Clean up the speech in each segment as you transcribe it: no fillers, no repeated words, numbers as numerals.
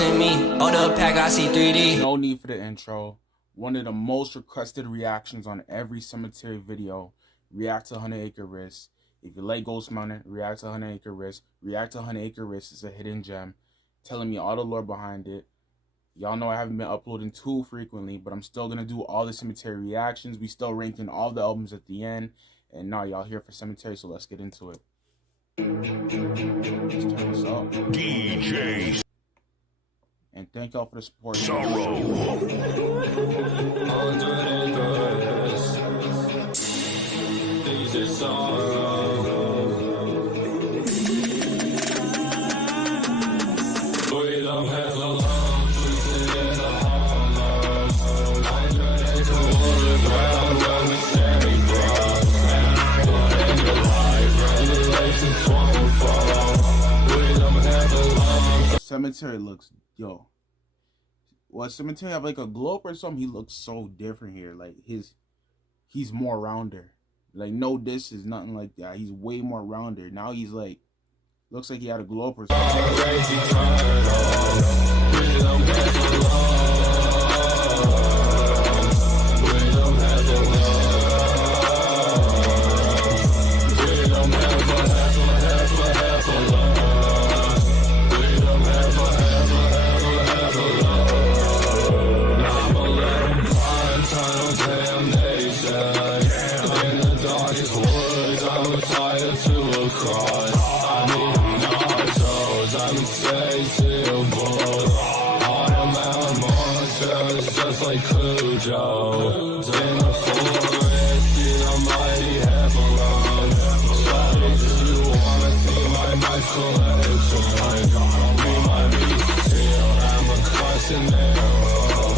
wasn't me. Oh, the pack, I see 3D. No need for the intro. One of the most requested reactions on every Sematary video. React to 100 Acre Risk. If you like Ghost Mountain, react to 100 Acre Risk. React to 100 Acre Risk is a hidden gem. Telling me all the lore behind it. Y'all know I haven't been uploading too frequently, but I'm still going to do all the Sematary reactions. We still ranking all the albums at the end. And now y'all here for Sematary, so let's get into it. Let's turn this up. DJ And thank y'all for the support. Sorrow. Sematary looks, yo. Well, Sematary have like a globe or something. He looks so different here. Like he's more rounder. Like no, this is nothing like that. He's way more rounder. Now he's like, looks like he had a globe or something. Just like Cujo in the forest, see the mighty heffalump. Shawty, you wanna see my knife collection? Be my beast tail, I'm a constant arrow.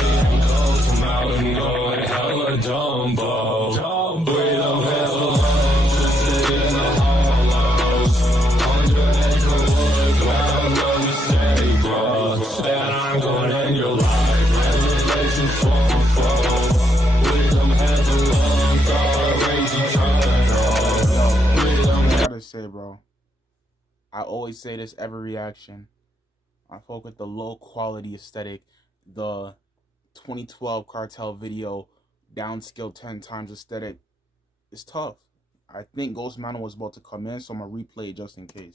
Eating Ghost Mountain, going hella Dumbo. We don't have a love, just in the hollows. 100 acre wood, ground where we steady grow. And I'm going in your life. I gotta say, bro, I always say this every reaction. I fuck with the low quality aesthetic. The 2012 Cartel video downscaled 10 times aesthetic is tough. I think Ghost Mountain was about to come in, so I'm gonna replay it just in case.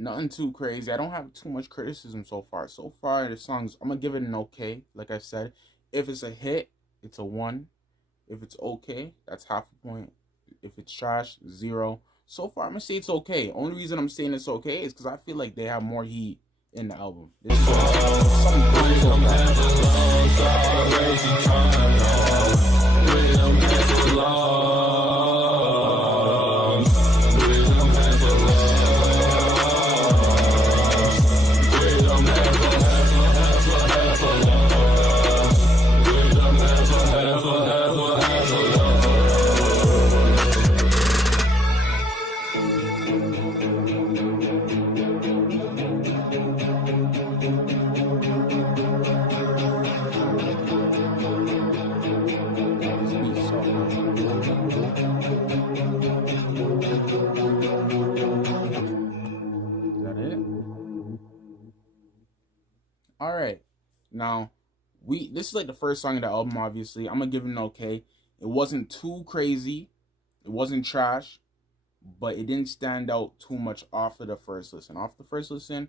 Nothing too crazy. I don't have too much criticism so far. So far, the songs, I'm gonna give it an okay. Like I said, if it's a hit, it's a 1. If it's okay, that's half a point. If it's trash, 0. So far, I'm gonna say it's okay. Only reason I'm saying it's okay is because I feel like they have more heat in the album. This is All right, now this is like the first song of the album. Obviously, I'm gonna give it an okay. It wasn't too crazy. It wasn't trash, but it didn't stand out too much off of the first listen. Off the first listen,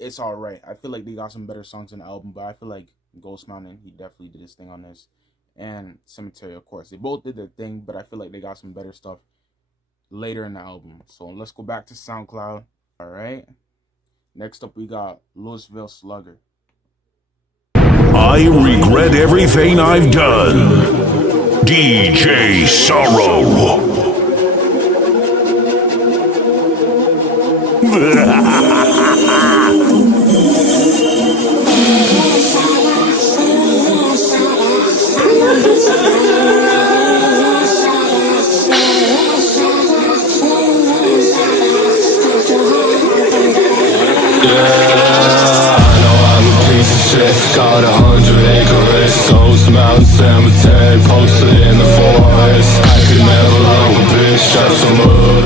it's alright. I feel like they got some better songs in the album, but I feel like Ghost Mountain, he definitely did his thing on this. And Sematary, of course. They both did their thing, but I feel like they got some better stuff later in the album. So let's go back to SoundCloud. Alright. Next up, we got Louisville Slugger. I regret everything I've done. DJ Sorrow. Got 100-acre list, Ghost Mountain Cemetery, posted in the forest. I could never love a bitch, just some mud.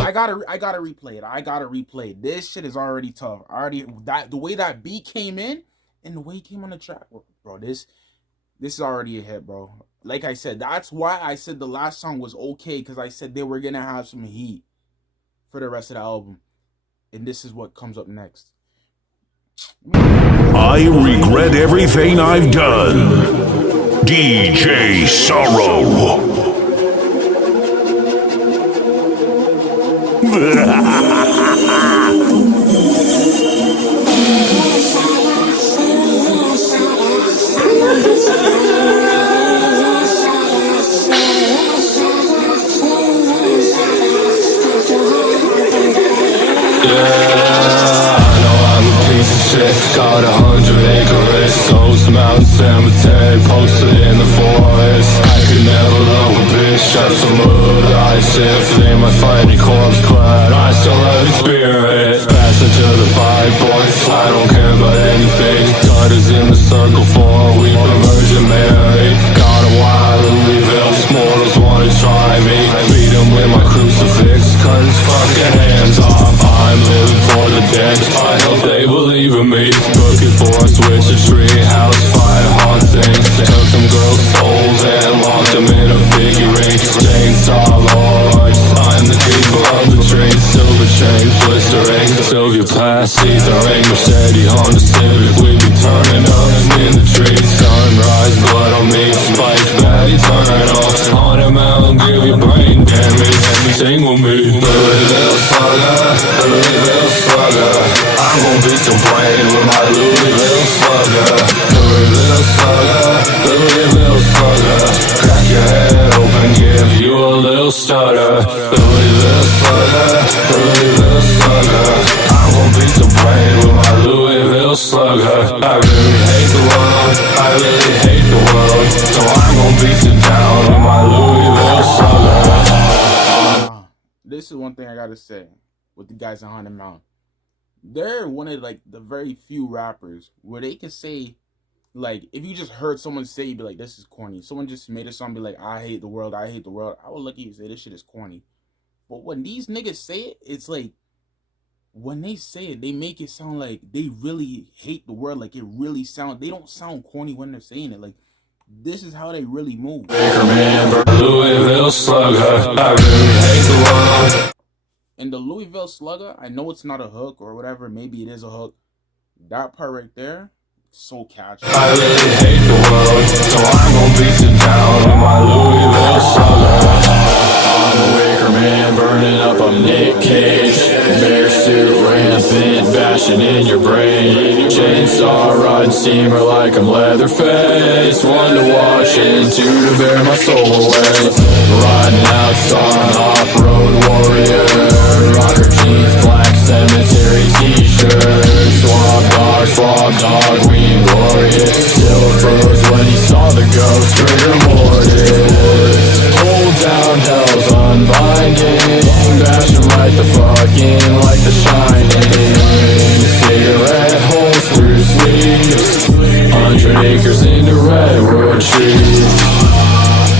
I gotta replay it. I gotta replay it. This shit is already tough. The way that beat came in and the way he came on the track, bro. This is already a hit, bro. Like I said, that's why I said the last song was okay, because I said they were gonna have some heat for the rest of the album, and this is what comes up next. I regret everything I've done. DJ Sorrow. Got 100-acre list, Ghost Mountain Cemetery, posted in the forest. I could never love a bitch, just some mud. I said they might find me corpse clad, I still have the spirit. Passing to the 5 boys, I don't care about anything. Cutters in the circle for a weeping Virgin Mary. Got a wild Louisville, mortals wanna try me. Beat them with my crucifix, cut his fucking hands off. I'm living for the dead, I hope they believe in me. Looking for a switch, a tree house, fire haunting. Took some girls' souls and locked them in a figure eight. Chainsaw lords, I'm the keeper of the tree. Silver chains, blistering, Sylvia Pass, Caesar ring, Mercedes, Honda Civic. We be turning up in the trees. Sunrise, blood on me, spikes, batty, turn off. Haunted mountain, give you brain damage. Sing with me, Louisville Slugger, Louisville Slugger. I'm gon' beat your brain with my Louisville Slugger. Louisville Slugger, Louisville Slugger. Crack your head open, give you a little stutter. Louisville Slugger, Louisville Slugger. I'm gon' beat your brain with my Louisville Slugger. I really hate the world, I really hate the world. So I'm gon' beat you down with my Louisville Slugger. This is one thing I gotta say with the guys on Haunted Mountain. They're one of like the very few rappers where they can say, like, if you just heard someone say, you'd be like, this is corny. Someone just made a song, be like, I hate the world, I hate the world. I would look at you and say, this shit is corny. But when these niggas say it, it's like, when they say it, they make it sound like they really hate the world. Like, it really sound, they don't sound corny when they're saying it. Like, this is how they really move. Louisville Slugger, I really hate the world. And the Louisville Slugger, I know it's not a hook or whatever, maybe it is a hook. That part right there, so catchy. I really hate the world, so I'm gon' beat you down with my Louisville Slugger. I'm a Acre man, burning up, I'm Nick Cage. Bear suit rampant, bashing in your brain. Chainsaw riding steamer like I'm Leatherface. One to watch and two to bear my soul away. Riding out, song off-road warrior. Rocker jeans, black cemetery t-shirt. Swab dog, we inglorious. Still froze when he saw the ghost, trigger mortis. Hold down hell's unbinding. Bash him right the fuck in like the Shining. Cigarette holes through sleeves. 100 acres into redwood trees.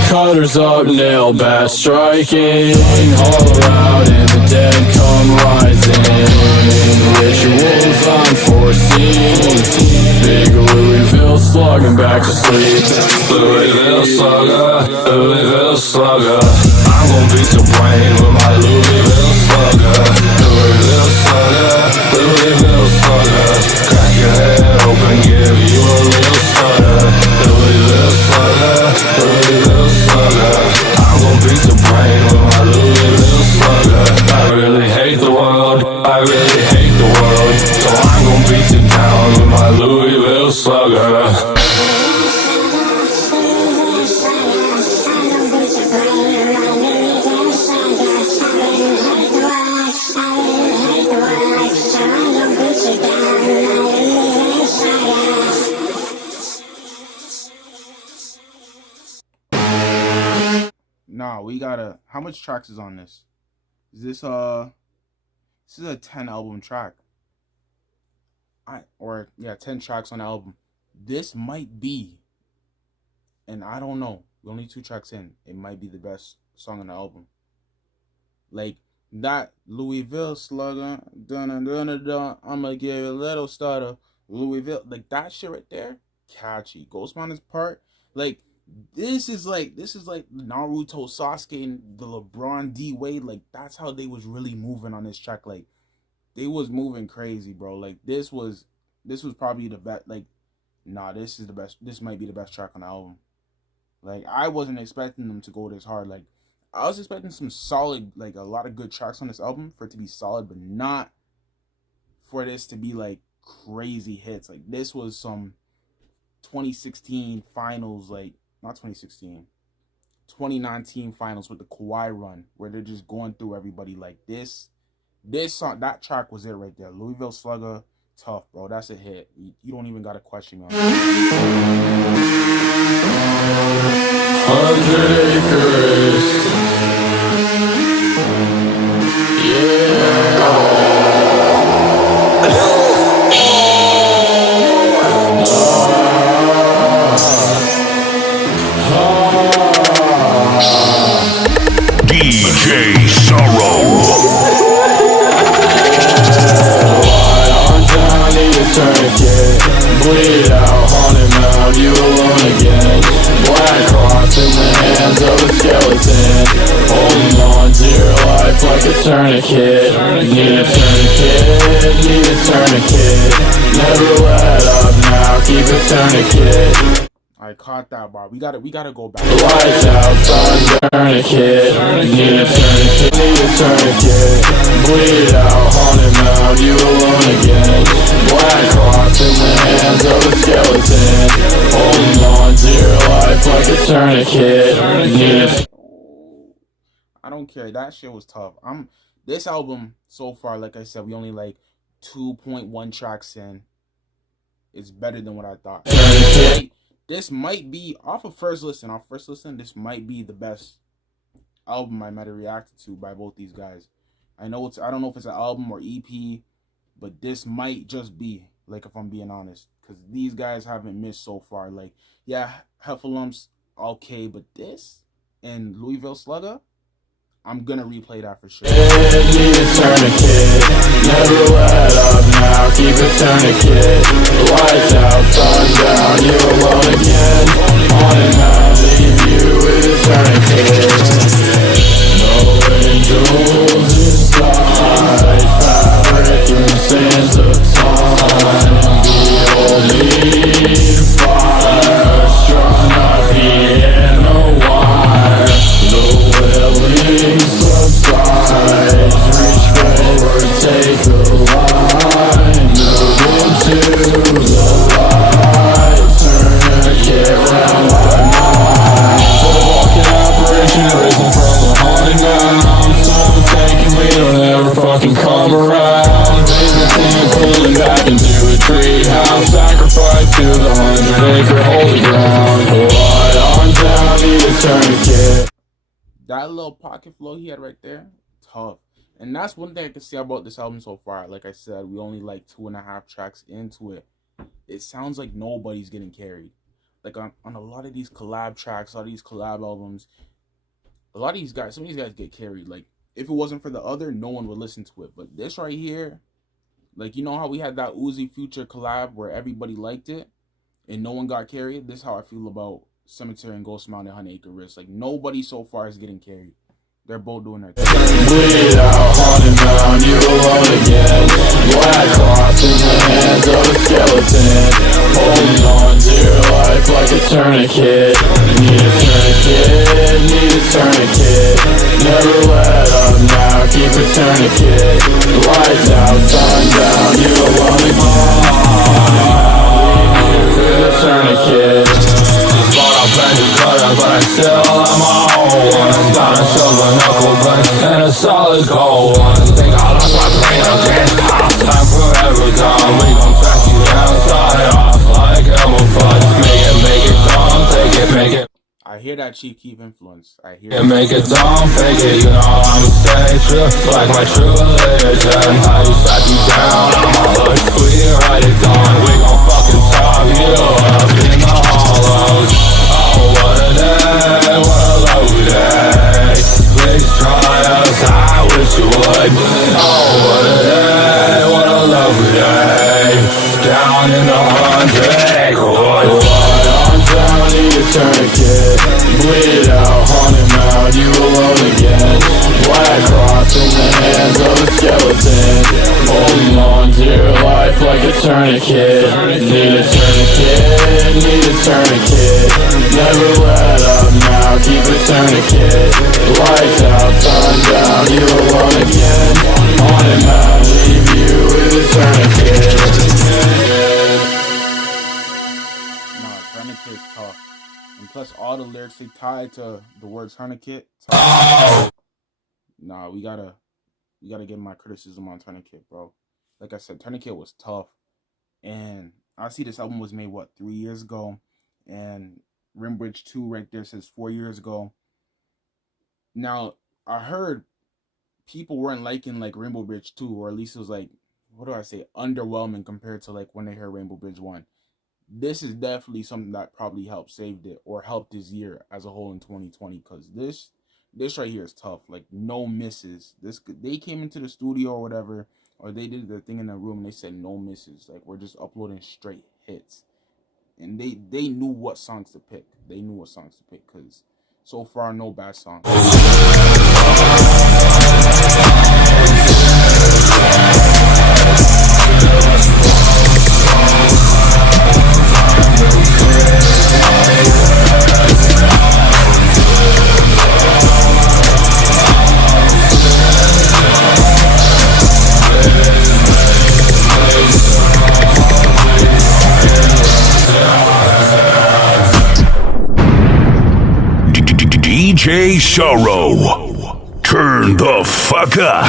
Cutters up, nail bat striking. Hollow out and the dead come rising. Rituals unforeseen. Big Louisville slugging back to sleep. Louisville Slugger, Louisville Slugger. I'm gon' beat your brain with my Louisville Slugger. Louisville Slugger, Louisville Slugger. Crack your head open, give you a little stutter. Louisville Slugger, Louisville Slugger. I'm gon' beat your brain with my Louisville Slugger. I really hate the world, I really hate the world. So I'm gon' beat you down with my Louisville Slugger. Nah, we gotta. How much tracks is on this? Is this This is a 10 album track. 10 tracks on the album. This might be, and I don't know. We're only 2 tracks in. It might be the best song on the album. Like that Louisville Slugger, I'ma give you a little stutter. Louisville, like that shit right there, catchy. Ghost Mountain's part, like. This is like Naruto, Sasuke, and the LeBron D Wade. Like that's how they was really moving on this track. Like they was moving crazy, bro. Like this was probably the best. Like this is the best. This might be the best track on the album. Like I wasn't expecting them to go this hard. Like I was expecting some solid, like a lot of good tracks on this album for it to be solid, but not for this to be like crazy hits. Like this was some 2016 finals, like. Not 2016, 2019 finals with the Kawhi run, where they're just going through everybody like this. This song, that track was it right there. Louisville Slugger, tough, bro. That's a hit. You don't even got to question on it. 100 acres. Yeah. DJ Sorrow. On time, need a tourniquet. Bleed out, haunted mound, you alone again. Black cross in the hands of a skeleton. Holding on to your life like a tourniquet. Need a tourniquet, need a tourniquet. Never let up now, keep a tourniquet. I caught that bar. We gotta go back. Lights out, sun, tourniquet. Need a tourniquet, need a tourniquet. Bleed out, haunted mound, you alone again. Black cross in the hands of a skeleton. Holding on to your life like a tourniquet. Need a I don't care. That shit was tough. This album so far, like I said, we only like 2.1 tracks in. It's better than what I thought. This might be off first listen, this might be the best album I might have reacted to by both these guys. I don't know if it's an album or EP, but this might just be, like, if I'm being honest, because these guys haven't missed so far. Like, yeah, Heffalumps, okay, but this and Louisville Slugger, I'm gonna replay that for sure. Need a tourniquet, never let up now, keep a tourniquet. Lights out, sun down, you alone again. On and out, leave you with a tourniquet. No angels inside, fabric and sands of time. The only fire, strung up here and a wire. The willing subside, reach forward, take a line. Move into the light, tourniquet round my mind. For the walking operation, risen from the haunted mound. Someone taking me, don't ever fucking come around. Visiting, pulling back into a tree house. Sacrifice to the 100-acre holy ground. Light on down, need a tourniquet. That little pocket flow he had right there, tough. And that's one thing I can say about this album so far. Like I said, we only like 2.5 tracks into it. It sounds like nobody's getting carried. Like on a lot of these collab tracks, a lot of these collab albums, some of these guys get carried. Like if it wasn't for the other, no one would listen to it. But this right here, like you know how we had that Uzi Future collab where everybody liked it and no one got carried? This is how I feel about Sematary and Ghost Mountain 100 Acre Risk. Like nobody so far is getting carried. They're both doing their thing. Bleed out, haunted mound, you alone again. Black cross in the hands of a skeleton. Holding on to your life like a tourniquet. Need a tourniquet, need a tourniquet. Never let up now, keep a tourniquet. Lights out, sun down, you alone again. With a tourniquet. But I've been to color, but I still am my own one. Got a silver knuckle gun and a solid gold one. Think I lost my brain again. Time forever gone. We gon' track you down, side off like Elmo Fudd. Make it dumb, take it, make it. I hear that Chief Keef influence. I hear Yeah, make it dumb, fake it, you know I'ma stay true. Like my true religion. How you slap you down, I'ma look clear, write it down. We gon' fucking top you up in the hollows. Oh, what a day, what a lovely day. Please try us, I wish you would. Oh, what a day, what a lovely day. Down in the 100-acre woods. I'm down, need a tourniquet. Bleed out, haunted mound, you alone again. Black cross in the hands of a skeleton. Holding on to your life like a tourniquet. Need a tourniquet, need a tourniquet. Never let up now, keep a tourniquet. Lights out, sun down, you alone again. Haunted mound, leave you with a tourniquet. Nah, tourniquet's tough. And plus all the lyrics they tied to the word tourniquet. Nah, we gotta get my criticism on Tourniquet, bro. Like I said, Tourniquet was tough. And I see this album was made, 3 years ago? And Rimbridge 2 right there says 4 years ago. Now, I heard people weren't liking like Rainbow Bridge 2, or at least it was like, underwhelming compared to like when they heard Rainbow Bridge 1. This is definitely something that probably helped saved it, or helped this year as a whole in 2020, because this right here is tough. Like, no misses. They came into the studio or whatever, or they did their thing in the room and they said no misses. Like, we're just uploading straight hits. And they knew what songs to pick. They knew what songs to pick, because so far no bad songs. DJ Sorrow, turn the fuck up.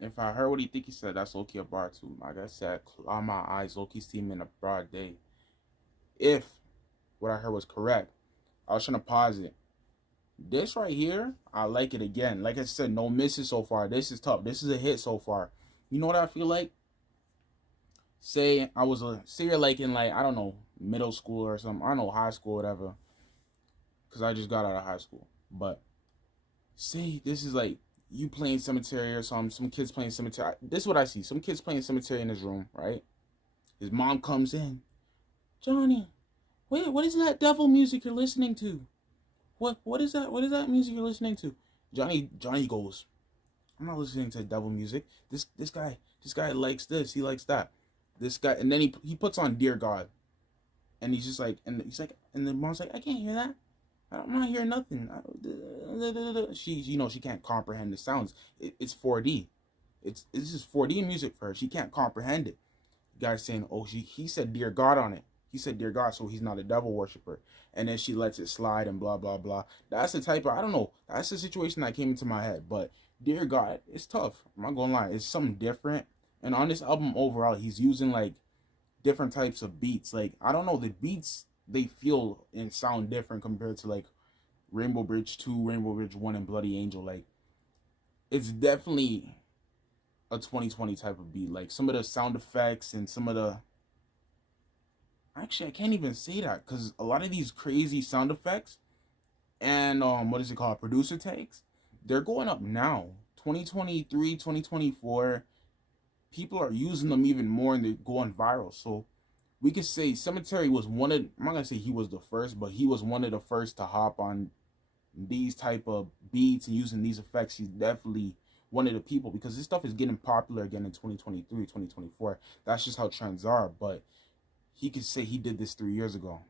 If I heard what he think he said, that's low-key a bar too. Like I said, claw my eyes, low-key see him in a broad day. If what I heard was correct, I was trying to pause it. This right here, I like it again. Like I said, no misses so far. This is tough. This is a hit so far. You know what I feel like? Say you're like in like, I don't know, middle school or something. I don't know, high school, whatever. Because I just got out of high school. But say this is like you playing Cemetery or some kids playing Cemetery. This is what I see. Some kids playing Cemetery in his room, right? His mom comes in. Johnny, what is that devil music you're listening to? What is that? What is that music you're listening to? Johnny goes, I'm not listening to devil music. This guy likes this, he likes that. This guy, and then he puts on Dear God, and he's just like, and the mom's like, I can't hear that. I'm not hearing nothing. She can't comprehend the sounds. It's 4D. This is 4D music for her. She can't comprehend it. The guy's saying, oh, he said Dear God on it. He said Dear God, so he's not a devil worshiper. And then she lets it slide and blah, blah, blah. That's the type of, I don't know. That's the situation that came into my head. But Dear God, it's tough. I'm not going to lie. It's something different. And on this album overall, he's using like different types of beats. Like, I don't know, the beats, they feel and sound different compared to like Rainbow Bridge 2, Rainbow Bridge 1, and Bloody Angel. Like, it's definitely a 2020 type of beat. Like, some of the sound effects and some of the, actually, I can't even say that, because a lot of these crazy sound effects and producer takes, they're going up now. 2023, 2024, people are using them even more, and they're going viral. So we could say Sematary was one of, I'm not gonna say he was the first, but he was one of the first to hop on these type of beats and using these effects. He's definitely one of the people, because this stuff is getting popular again in 2023, 2024. That's just how trends are. But he could say he did this 3 years ago.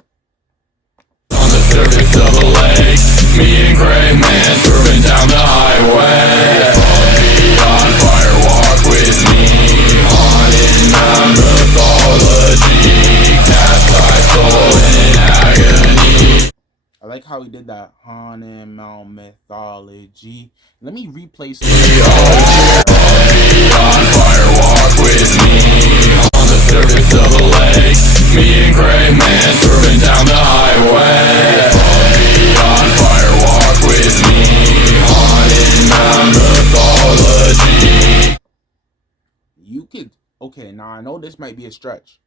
On the surface of a lake, me and Gray Man swerving down the highway. Follow me on fire, walk with me. Haunted Mount mythology, cast thy soul in agony. I like how he did that. Haunted Mount mythology. Let me replay some. On fire, walk with me. On the surface of a lake, me and Gray Man swerving down the highway. Follow me on fire, walk with me. Haunted Mount mythology. You could, okay, now I know this might be a stretch,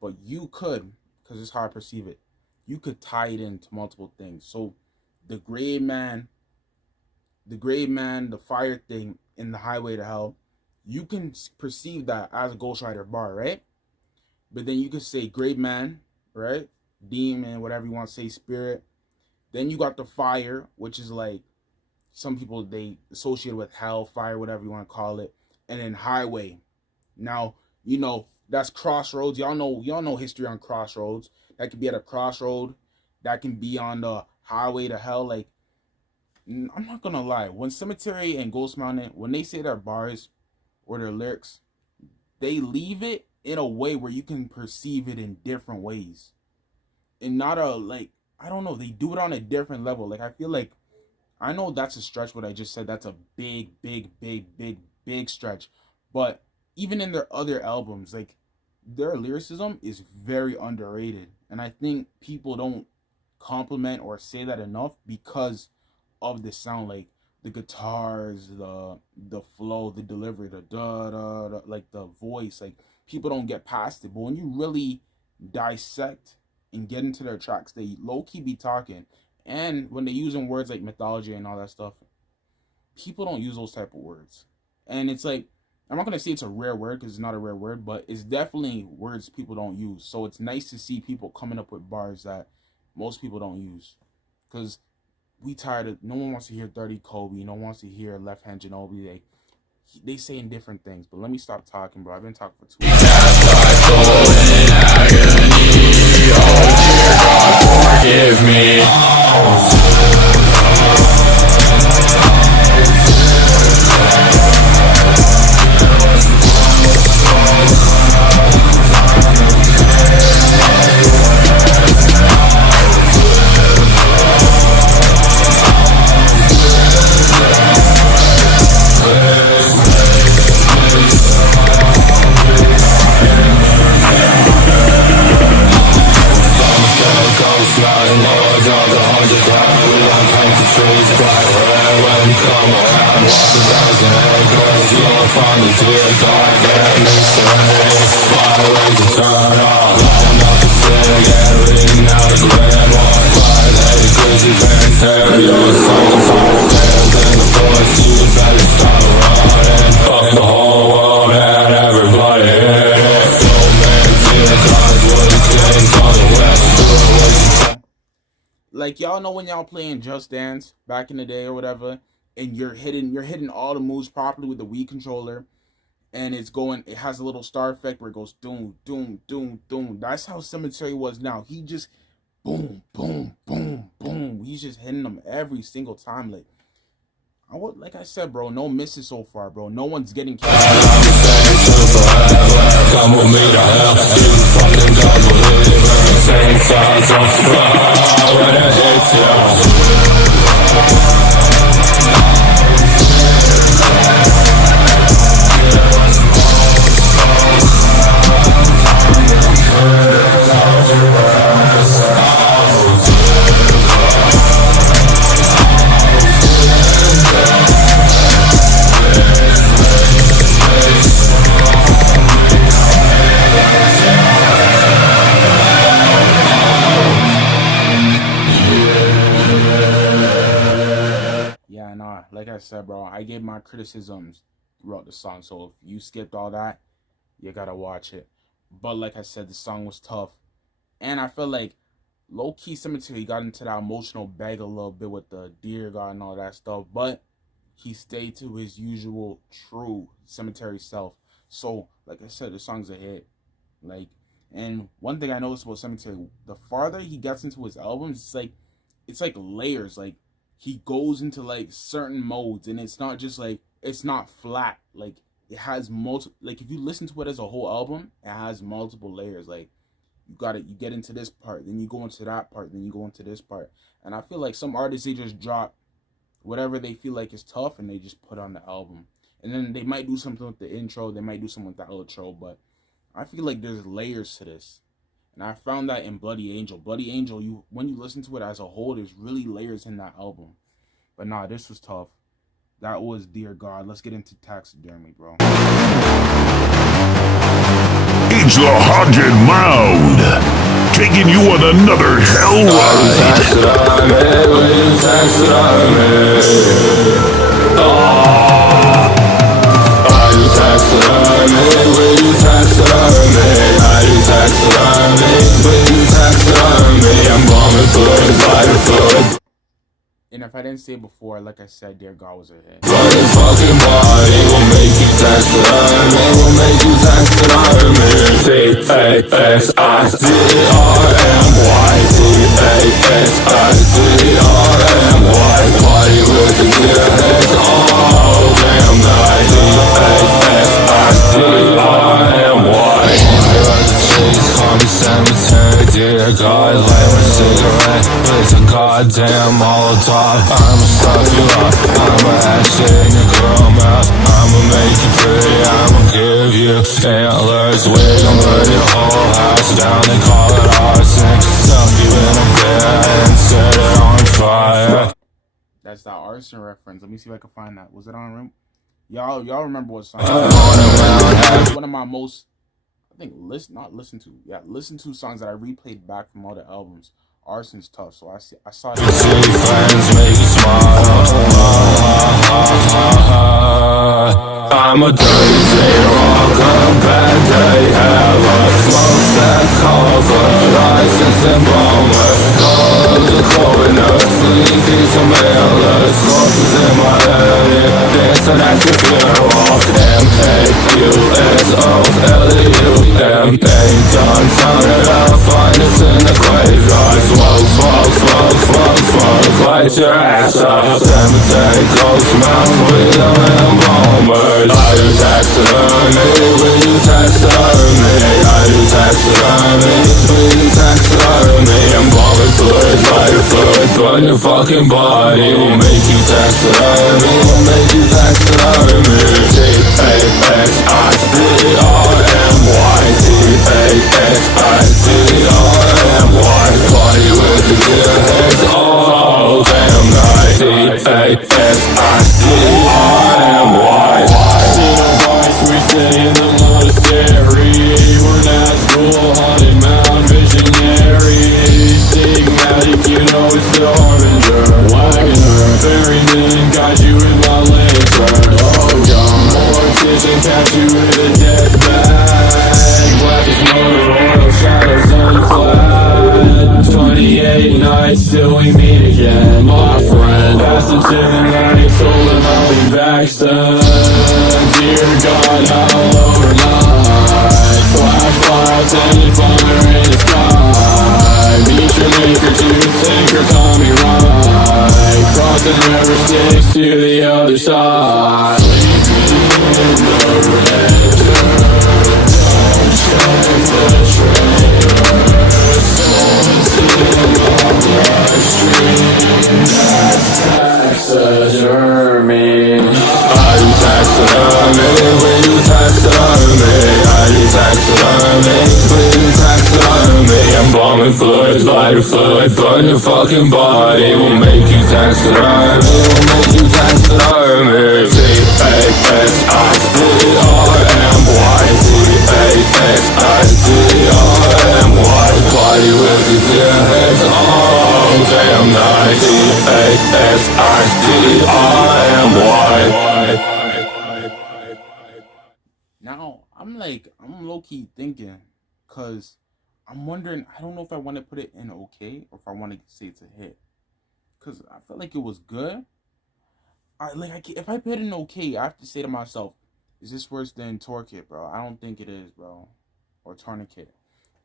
but you could, because it's how I perceive it, you could tie it into multiple things. So the gray man, the fire thing in the Highway to Hell, you can perceive that as a Ghost Rider bar, right? But then you could say Grave Man, right? Demon, whatever you want to say, spirit. Then you got the fire, which is like, some people, they associate with hell, fire, whatever you want to call it. And then highway. Now, that's crossroads. Y'all know history on crossroads. That could be at a crossroad. That can be on the highway to hell. Like, I'm not gonna lie. When Sematary and Ghost Mountain, when they say their bars or their lyrics, they leave it in a way where you can perceive it in different ways. And not a, like, I don't know, they do it on a different level. Like, I feel like, I know that's a stretch what I just said. That's a big stretch. But even in their other albums, like, their lyricism is very underrated. And I think people don't compliment or say that enough because of the sound. Like, the guitars, the flow, the delivery, the da, like the voice. Like, people don't get past it. But when you really dissect and get into their tracks, they low-key be talking. And when they're using words like mythology and all that stuff, people don't use those type of words. And it's like, I'm not going to say it's a rare word, because it's not a rare word, but it's definitely words people don't use. So it's nice to see people coming up with bars that most people don't use. Because we tired of, no one wants to hear 30 Kobe, no one wants to hear Left Hand Ginobili. They saying different things. But let me stop talking, bro. I've been talking for 2 hours. Forgive me. Like, y'all know when y'all playing Just Dance back in the day or whatever, and you're hitting all the moves properly with the Wii controller, and it has a little star effect where it goes doom, doom, doom, doom. That's how Sematary was now. He just boom, boom, boom, boom. He's just hitting them every single time. Like I said, bro, no misses so far, bro. No one's getting killed. Come with me to hell. You fucking don't believe it. Same size of when it hits you. Like I said, bro, I gave my criticisms throughout the song, so if you skipped all that, you gotta watch it. But like I said, the song was tough, and I feel like low-key Sematary got into that emotional bag a little bit with the Dear God and all that stuff, but he stayed to his usual true Sematary self. So like I said, the song's a hit. And one thing I noticed about Sematary, the farther he gets into his albums, it's like layers. Like, he goes into like certain modes, and it's not just like, it's not flat. Like, it has multiple, like if you listen to it as a whole album, it has multiple layers. Like, you get into this part, then you go into that part, then you go into this part. And I feel like some artists, they just drop whatever they feel like is tough and they just put on the album. And then they might do something with the intro, they might do something with the outro, but I feel like there's layers to this. And I found that in Bloody Angel. Bloody Angel, when you listen to it as a whole, there's really layers in that album. But nah, this was tough. That was Dear God. Let's get into Taxidermy, bro. It's the Haunted Mound, taking you on another hell And if I didn't say it before, like I said, Dear God was a hit. Fucking body will make you taxidermy, will make you taxidermy. T-A-S-I-D-R-M-Y, T-A-S-I-D-R-M-Y. Body with the deer heads all damn night. T-A-S-I-D-R-M-Y. Call me Sematary, dear God, light my cigarette with a goddamn Molotov. I'ma stuff you up, I'ma have shit in your girl mouth. I'ma make you pretty, I'ma give you antlers. We gon' burn your whole house down, they call it arson. Stuff you in a bed and set it on fire. That's that Arson reference. Let me see if I can find that. Was it on room? Y'all remember what song? One of my most, I think, listen to songs that I replayed back from all the albums. Arson's tough, so I saw that. Friends make you smile. I'm a dirty J-Rock, a bad day haver. Smoke that cover, license and bomber. Call the coroner, sleeping some mailers. Corpses in my head, dancing at your funeral. M-A-Q-S-O-L-U-M. Ain't done, turn it up, find us in the graveyard. Smoke, smoke, smoke, smoke, smoke, light your ass up. Cemetery, Ghost Mountain, Wheeler and Bombers. I do taxidermy, we do taxidermy. I do taxidermy, we do taxidermy. Embalming fluids, lighter fluids, burn your fucking body. We'll make you taxidermy, we'll make you taxidermy. T-A-S-I-D-R-M-Y, T-A-S-I-D-R-M-Y. Party with the deer heads all damn night. T-A-S-I-D-R-M-Y. We stay in the monastery. We're natural, haunted mound visionary. Stigmatic, you know it's the harbinger. Wagoner, ferryman, got you with my laser. Oh, young mortician, catch you with a dead bag. Blackest motor oil, shadows unclad. 28 nights till we meet again, my friend. Passing to the night, so and never sticks to the other side. In the red dirt, don't change the traitors. Someone's in my bloodstream. That's taxidermy. I do taxidermy, we do taxidermy. I do taxidermy, we do taxidermy. Embalming fluids, vital fluid, burn your fucking body. We'll make you taxidermy, we'll make you taxidermy. C-A-S-I-D-R-M-Y, C-A-S-I-D-R-M-Y. Body with your dear heads all damn night. C-A-S-I-D-R-M-Y. Now, I'm low-key thinking, because I'm wondering, I don't know if I want to put it in okay, or if I want to say it's a hit. Because I felt like it was good. If I put it in okay, I have to say to myself, is this worse than Tourniquet, bro? I don't think it is, bro. Or Tourniquet.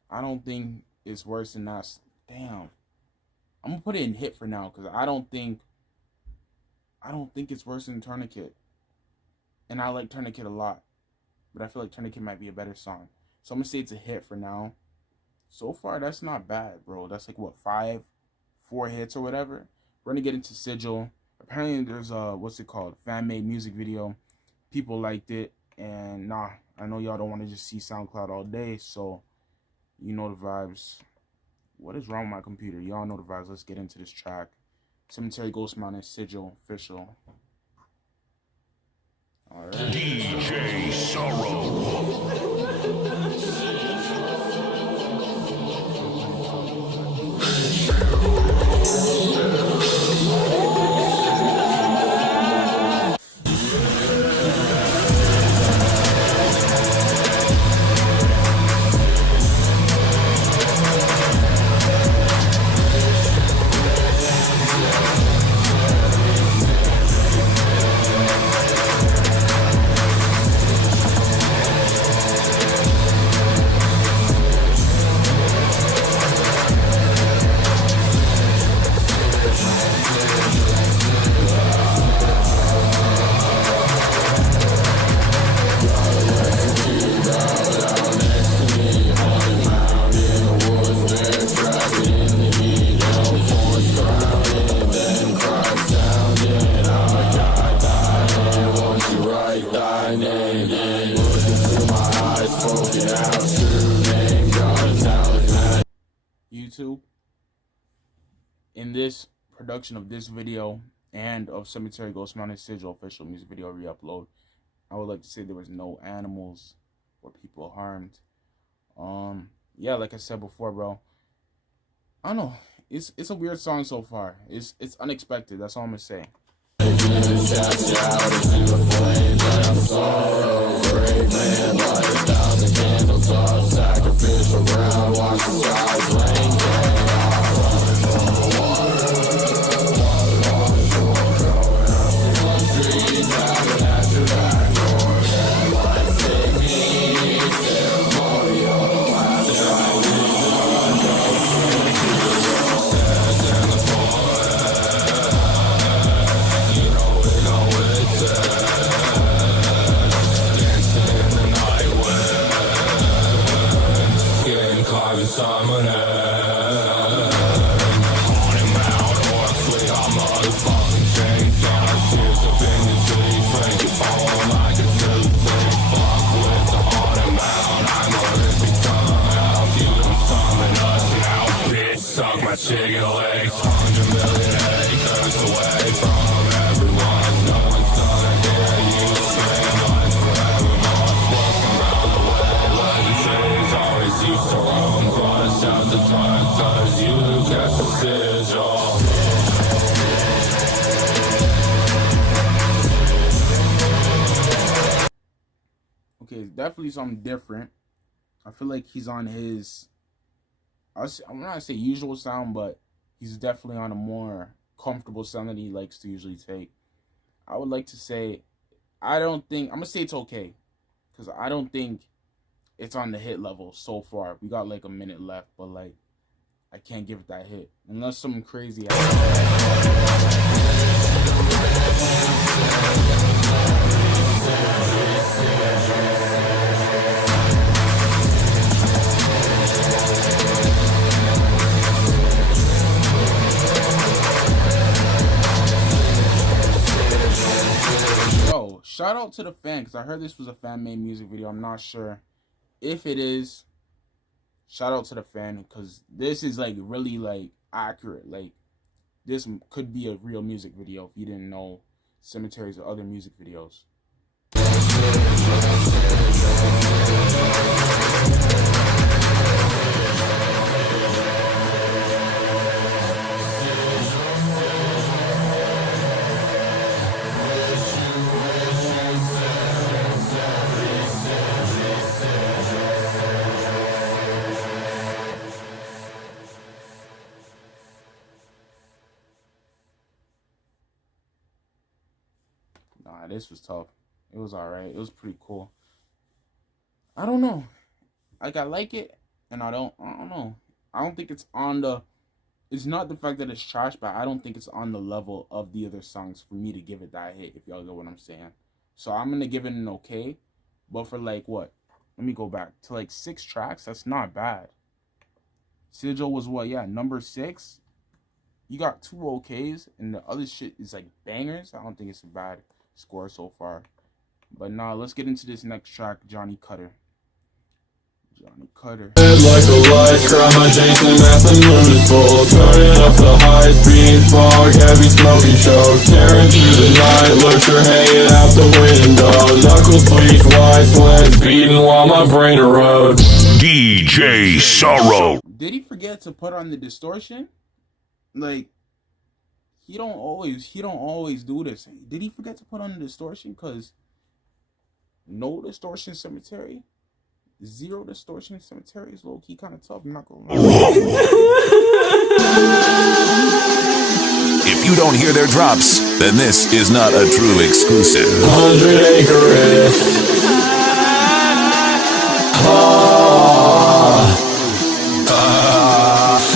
I don't think it's worse than that. Damn. I'm going to put it in hit for now, because I don't think it's worse than Tourniquet. And I like Tourniquet a lot. But I feel like Tourniquet might be a better song. So I'm going to say it's a hit for now. So far, that's not bad, bro. That's like, what, 4 hits or whatever? We're going to get into Sigil. Apparently, there's what's it called? Fan-made music video. People liked it. And, nah, I know y'all don't want to just see SoundCloud all day. So, you know the vibes. What is wrong with my computer? Y'all know the vibes. Let's get into this track. Sematary, Ghost Mountain, Sigil, official. All right. DJ Sorrow. YouTube, in this production of this video and of Sematary, Ghost Mountain, Sigil official music video re-upload, I would like to say there was no animals or people harmed. Yeah, like I said before, bro, I don't know, it's a weird song so far. It's unexpected. That's all I'm gonna say. Suck my chicken legs, 100 million acres away from everyone. No one's gonna hear you sing like forevermore. Walking around the way like the trees always used to roam. Cross out the tractors, you catch the sigil. Okay, definitely something different. I feel like he's on his, I'm not gonna say usual sound, but he's definitely on a more comfortable sound that he likes to usually take. I would like to say, I'm gonna say it's okay, because I don't think it's on the hit level so far. We got like a minute left, but like, I can't give it that hit unless something crazy happens. shout out to the fan, because I heard this was a fan-made music video. I'm not sure if it is. Shout out to the fan, because this is like really like accurate. Like this could be a real music video if you didn't know Sematary's or other music videos. Nah, this was tough. It was alright. It was pretty cool. I don't know. Like, I like it, and I don't know. I don't think it's on the... It's not the fact that it's trash, but I don't think it's on the level of the other songs for me to give it that hit, if y'all get what I'm saying. So I'm going to give it an okay. But for, like, what? Let me go back. To, like, 6 tracks, that's not bad. Sigil was what? Yeah, number 6. You got 2 okays, and the other shit is, like, bangers. I don't think it's a bad score so far. But nah, let's get into this next track, Johnny Cutter. Johnny Cutter. Like a light, grab my Jason, math and moon is full. Turning up the high speed, fog, heavy smoky choke. Tearing through the night, lurcher hanging out the window. Knuckles bleach, wide slants beating while my brain erodes. DJ Sorrow. Did he forget to put on the distortion? Like, he don't always do this. Did he forget to put on the distortion? Cause no distortion Sematary, 0 distortion Sematary is low key kind of tough. I'm not gonna lie. If you don't hear their drops, then this is not a true exclusive. 100 Acre risk.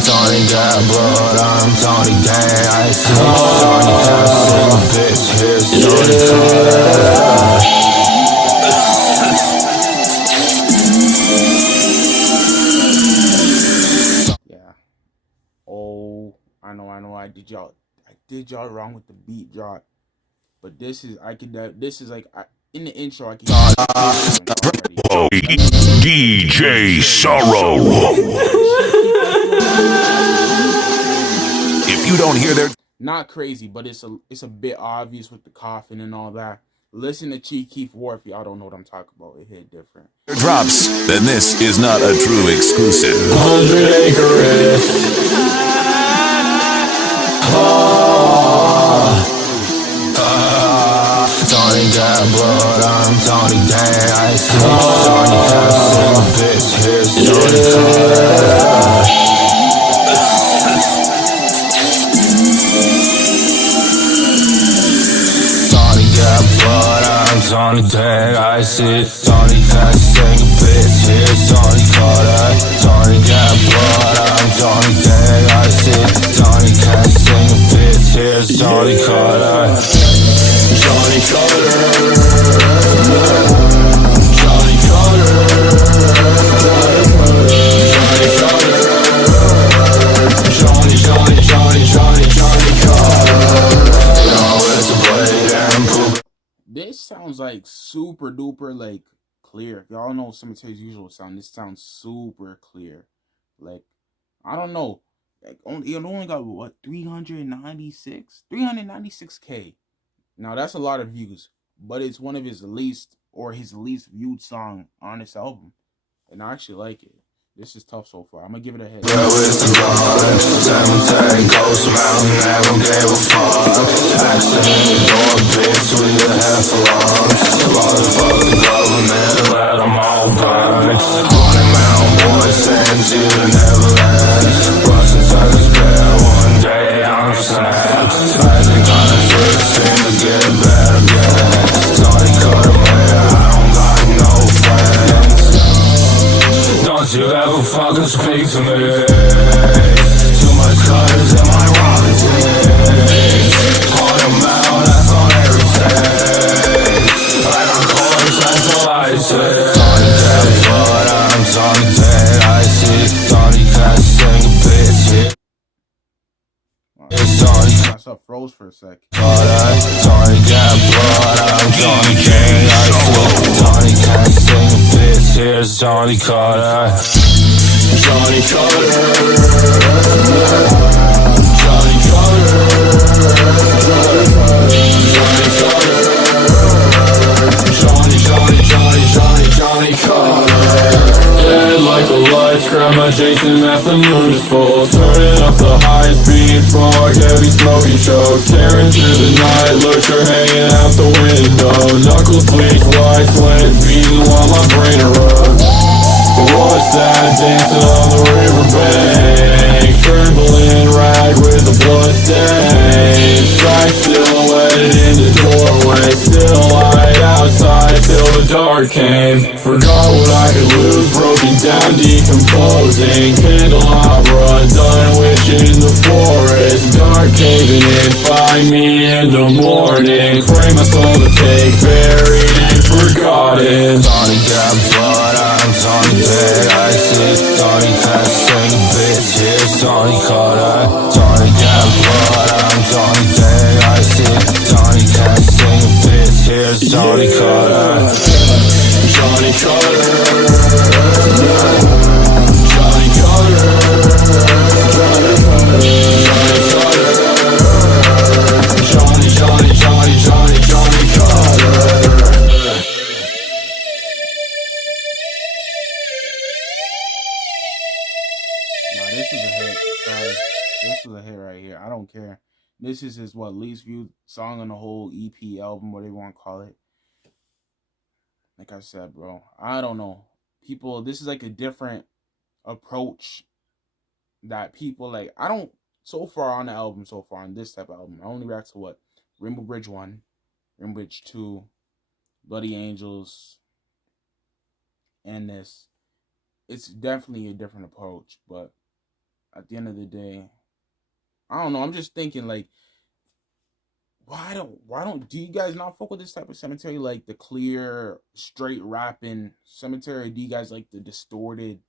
Tony got blood, I'm Tony Gang. I see Tony casting a bitch. Here's Tony Cutter. Yeah. Oh, I know. I did y'all wrong with the beat drop. But this is in the intro I can DJ Sorrow. If you don't hear their... Not crazy, but it's a bit obvious with the coughing and all that. Listen to Chief Keef War if y'all don't know what I'm talking about. It hit different. drops, then this is not a true exclusive. 100 Acre risk. Tony got blood, I'm Tony Gang. I see Tony casting a bitch. Here's Tony Cutter. Tony got blood, I'm Tony Gang. I see Tony casting a bitch. Here's Tony Cutter. Tony got blood, I'm Tony Gang. I see Tony casting a bitch. Here's Tony Cutter. Johnny Cutter, Johnny Cutter, Johnny Cutter, Johnny Cutter. Now it's a blade and poop. This sounds like super duper like clear. Y'all know Sematary's usual sound. This sounds super clear. Like, I don't know. Like, it only got what, 396K. Now that's a lot of views, but it's one of his least viewed song on this album, and I actually like it. This is tough so far. I'm gonna give it a hit. Yo, it's the God, Sematary, Ghost Mountain, never gave a fuck. Accident, door, bitch, we the half alarms. Motherfucking government, let them all burn. Haunted Mountain boy sends you to Neverland. Russian service bear, one day I'm snapped. Magic on the first seem to get better again. Tony Cutter, man, I don't got no friends. Don't you ever fucking speak to me. Too much cutters in my rocket things. On a mount, that's on everything. I got chords, that's all I say. Tony got blood, I'm Tony Day. I see Tony casting a bitch. It's Tony. I froze for a sec. Tony got blood, I'm Tony Day. Johnny Carter. Johnny Carter. Johnny Carter. Johnny Carter. Johnny Carter. Dead like the lights, grab my Jason as the moon is full. Turning up the highest beam, fog, heavy smoky choke. Tearing through the night, lurcher hanging out the window. Knuckles bleed, white sweat beating while my brain erupts. What's that dancing on the riverbank? Trembling rag with the blood stain. Strike silhouetted in the doorway. Still light outside till the dark came. Forgot what I could lose, broken down, decomposing. Candelabra, done wishing the forest. Dark caving in, find me in the morning. Pray my soul to take, buried and forgotten. Johnny got blood, I'm Johnny dead, I see Johnny testing, bitch, here's Johnny Carter. Johnny got blood, I'm Johnny dead, I see Johnny testing, bitch, here's Johnny Carter. Johnny Carter. Johnny Carter. Johnny Carter. Johnny Carter. Nah, this is a hit. Sorry. This was a hit right here. I don't care. This is his, least viewed song on the whole EP album, whatever you want to call it. Like I said, bro, I don't know. People, this is like a different approach that people like. I don't, so far on the album, on this type of album, I only react to Rainbow Bridge 1, Rainbow Bridge 2, Bloody Angels, and this. It's definitely a different approach, but at the end of the day, I don't know. I'm just thinking, like, why don't do you guys not fuck with this type of Sematary, like the clear, straight rapping Sematary? Or do you guys like the distorted,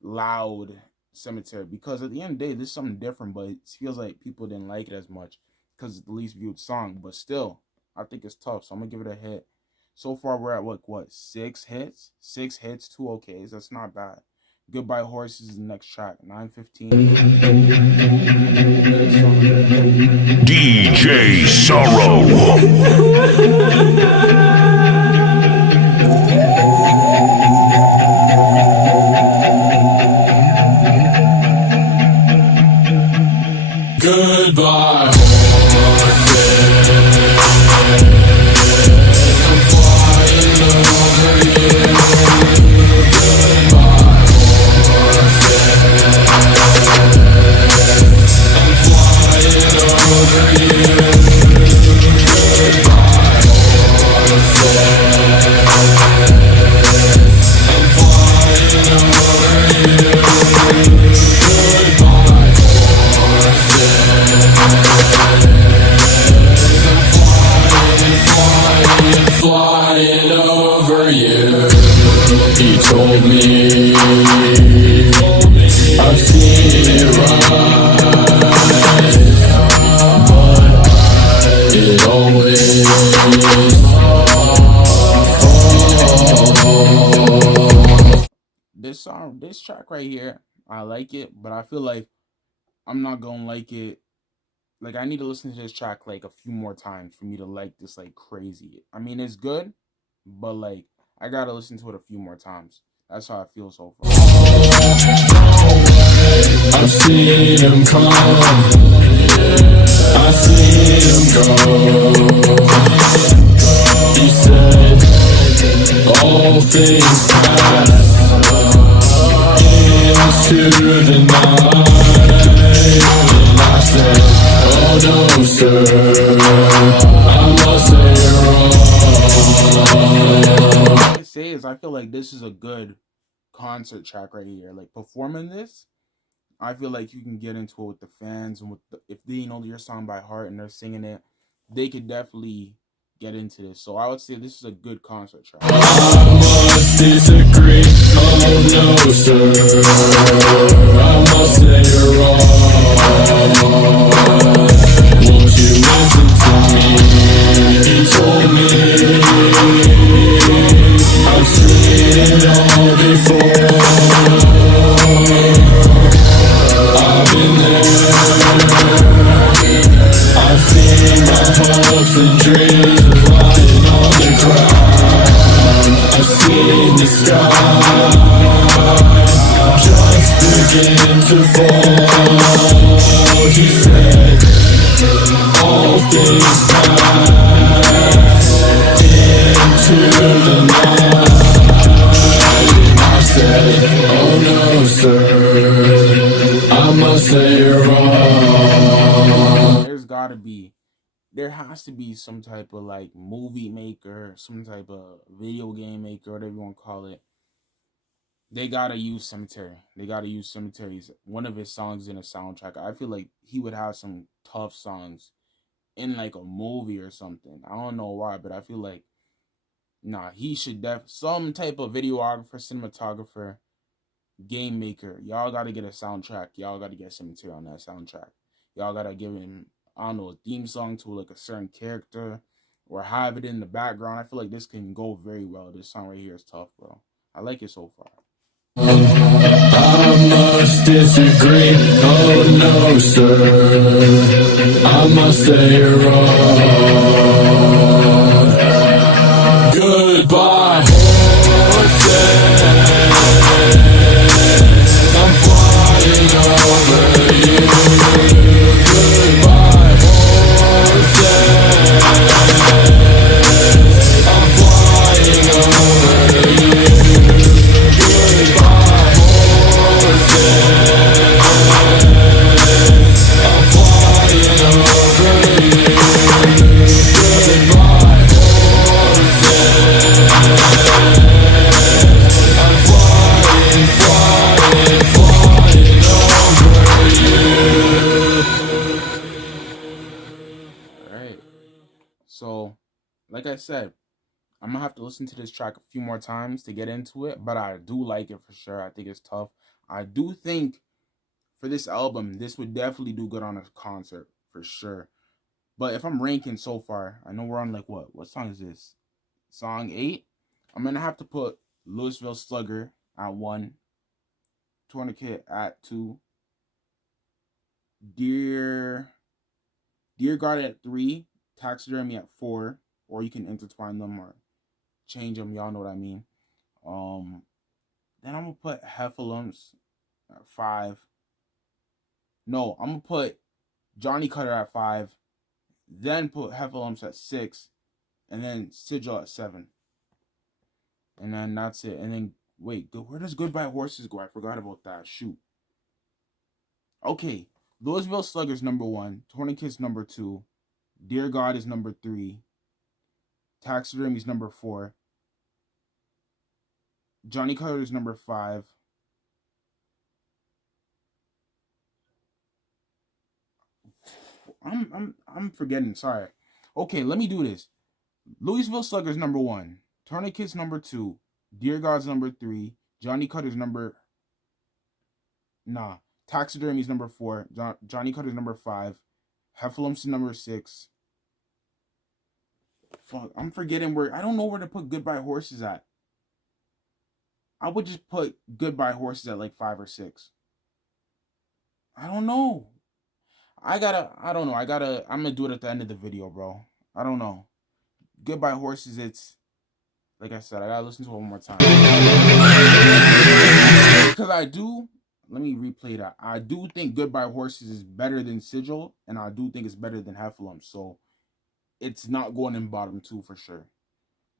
loud Sematary? Because at the end of the day, this is something different, but it feels like people didn't like it as much because it's the least viewed song. But still, I think it's tough, so I'm gonna give it a hit. So far, we're at what 6 hits? 6 hits, 2 okays. That's not bad. Goodbye Horses is the next track, 9:15. DJ Sorrow. Goodbye. Flying over you. He told me I've seen it rise, but it always falls. This track right here, I like it, but I feel like I'm not gonna like it. Like, I need to listen to this track like a few more times for me to like this like crazy. I mean, it's good, but like I gotta listen to it a few more times. That's how I feel so far. I've seen him come, I've seen him go. He said all things pass into the night, and I said, oh no, sir, I must say you're wrong. What I say is, I feel like this is a good concert track right here. Like, performing this, I feel like you can get into it with the fans, and if they know your song by heart and they're singing it, they could definitely get into this. So I would say this is a good concert track. I must disagree. Oh no, sir, I must say you're wrong. Won't you listen to me? He told me I've seen it all. there has to be some type of like movie maker, some type of video game maker, whatever you want to call it. They gotta use Sematary. They gotta use Sematary's one of his songs in a soundtrack. I feel like he would have some tough songs in like a movie or something. I don't know why, but I feel like he should some type of videographer, cinematographer, game maker. Y'all gotta get a soundtrack. Y'all gotta get Sematary on that soundtrack. Y'all gotta give him, I don't know, a theme song to like a certain character or have it in the background. I feel like this can go very well. This song right here is tough, bro. I like it so far. I must disagree, oh no sir, I must say wrong. Goodbye horses, I'm flying over you. Goodbye horses, I'm flying over you. So, like I said, I'm gonna have to listen to this track a few more times to get into it, but I do like it for sure. I think it's tough. I do think for this album, this would definitely do good on a concert for sure. But if I'm ranking so far, I know we're on like what song is this? Song 8. I'm gonna have to put Louisville Slugger at 1, Tourniquet at 2, Dear God at 3, Taxidermy at 4, or you can intertwine them or change them. Y'all know what I mean. Then I'm gonna put Heffalumps at 5. No, I'm gonna put Johnny Cutter at 5, then put Heffalumps at 6, and then Sigil at 7. And then that's it. And then wait, where does Goodbye Horses go? I forgot about that. Shoot. Okay, Louisville Slugger's number 1, Tourniquet's number 2, Dear God is number 3, Taxidermy's number 4, Johnny Cutter is number 5. I'm forgetting. Sorry. Okay, let me do this. Louisville Slugger's number 1, Tourniquet's number 2, Dear God's number 3, Johnny Cutter's number. Taxidermy's number 4, Johnny Cutter's number 5, Heffalumps is number 6. Fuck, I'm forgetting where. I don't know where to put Goodbye Horses at. I would just put Goodbye Horses at like 5 or 6. I don't know. I don't know. I'm gonna do it at the end of the video, bro. I don't know. Goodbye Horses, it's, like I said, I gotta listen to it one more time. Because let me replay that. I do think Goodbye Horses is better than Sigil, and I do think it's better than Heffalumps, so it's not going in bottom 2 for sure.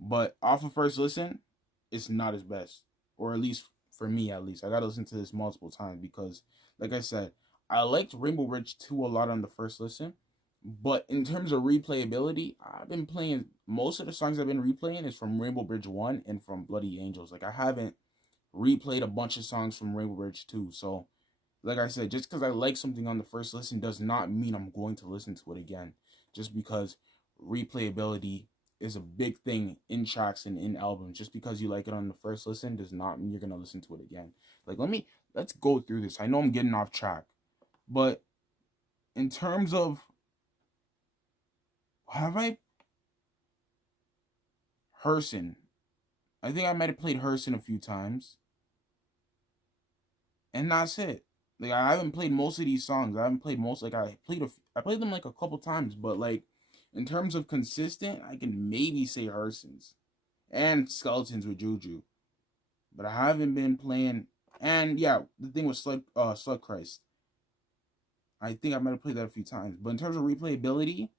But off of first listen, it's not his best. Or at least, for me at least. I gotta listen to this multiple times because, like I said, I liked Rainbow Bridge 2 a lot on the first listen. But in terms of replayability, I've been playing, most of the songs I've been replaying is from Rainbow Bridge 1 and from Bloody Angels. Like, I haven't replayed a bunch of songs from Rainbow Bridge 2. So, like I said, just because I like something on the first listen does not mean I'm going to listen to it again. Just because replayability is a big thing in tracks and in albums. Just because you like it on the first listen does not mean you're going to listen to it again. Like, let's go through this. I know I'm getting off track. But in terms of, Arson. I think I might have played Arson a few times. And that's it. Like, I haven't played most of these songs. I played them like a couple times, but like in terms of consistent, I can maybe say Arson's and Skeletons with Juju. But I haven't been playing, and yeah, the thing with Slug Christ. I think I might have played that a few times. But in terms of replayability,